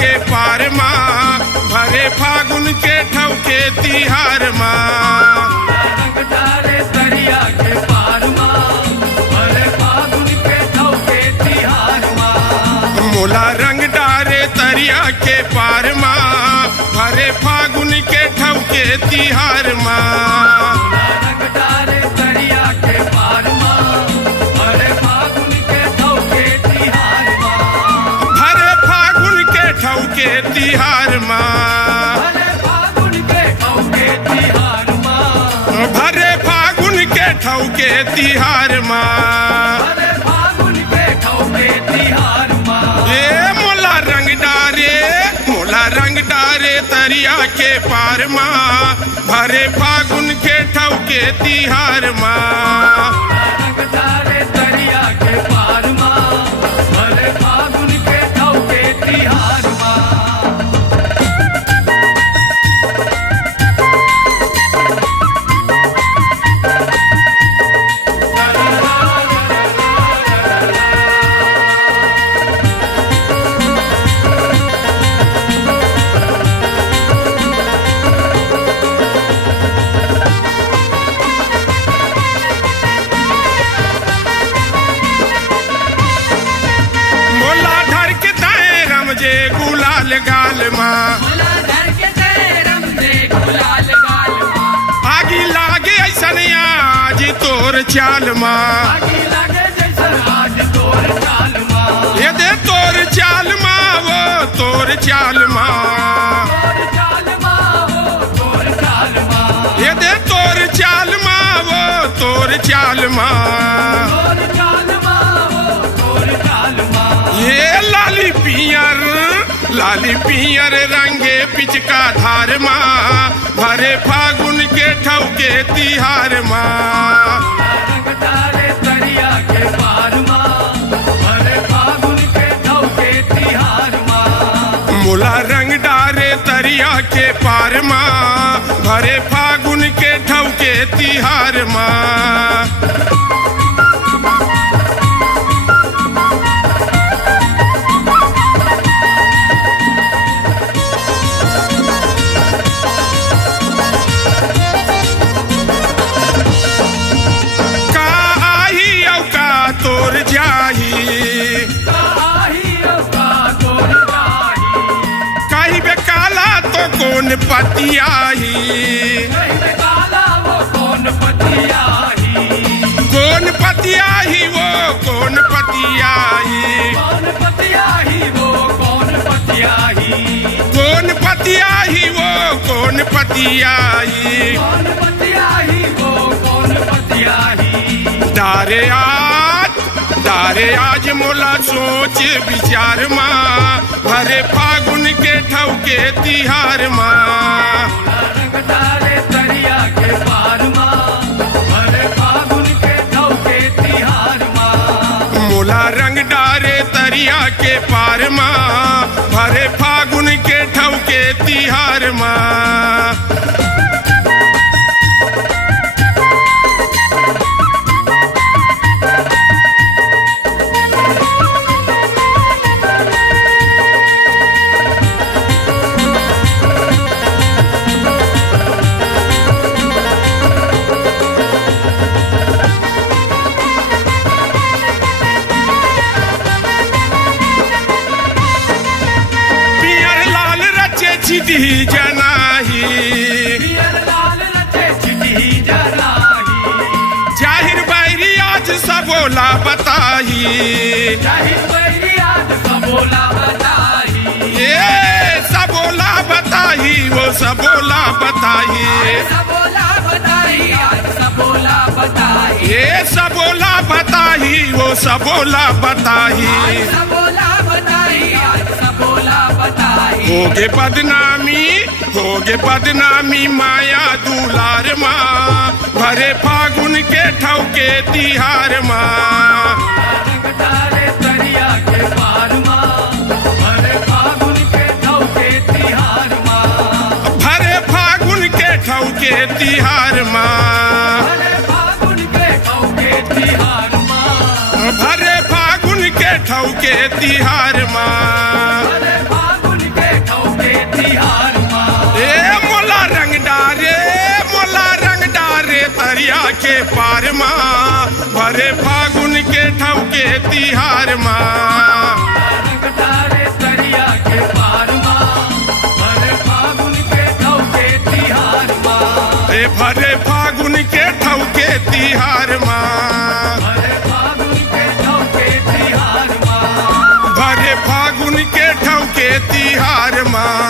के पार माँ भरे फागुन के ठौके तिहार माँ। रंग डारे दरिया के पार माँ भरे फागुन के ठौके तिहार माँ। मोला रंग डारे तरिया के पार माँ भरे फागुन के ठौके तिहार माँ। रंग डारे दरिया के पार माँ भरे फागुन के ठौके तिहार माँ। भरे फागुन के ठौके तिहार माँ। भरे फागुन के ठौके तिहार माँ। भरे फागुन के ठौके तिहार माँ। भरे फागुन के ठौके तिहार माँ। ए मोला रंग डारे तरिया के पार माँ भरे फागुन के ठौके तिहार माँ। रंग डारे दरिया के पार माँ भरे फागुन के ठौके तिहार माँ। मोला धर के दाएं रमजे गुलाल गाल माँ। आगी लागे ऐसन आज तोर चाल माँ। ये दे तोर चाल माँ वो तोर चाल माँ। ये दे तोर चाल माँ वो तोर चाल माँ। ये लाली पियर रंगे पिचका धार माँ भरे फागुन के ठौके तिहार माँ। मोला रंग डारे तरिया के पार माँ भरे फागुन के ठौके तिहार माँ। का आही औ का तोर जाही कहीं बे काला तो कौन पतियाही। कौन पतियाही वो कौन पतियाही। कौन पतियाही वो कौन पतियाही। डारे आज मोला सोच विचार माँ भरे फागुन के ठौके तिहार माँ। मोला रंग डारे तरिया के पार माँ भरे फागुन के ठौके तिहार माँ। पियर लाल रचे चिटी जनाही जाहिर बैरी आज सबोला बताही। ये सबोला बताही वो सबोला बताही। ये सबोला बताही वो सबोला बताही। होगे बदनामी माया दुलार माँ भरे फागुन के ठौके तिहार माँ। भरे फागुन के ठौके तिहार माँ। भरे फागुन के ठौके तिहार माँ। पार माँ भरे फागुन के ठौके तिहार माँ रंग डारे दरिया के पार माँ भरे फागुन के ठौके तिहार माँ ए भरे फागुन के ठौके तिहार माँ भरे फागुन के ठौके तिहार माँ भरे फागुन के ठौके तिहार माँ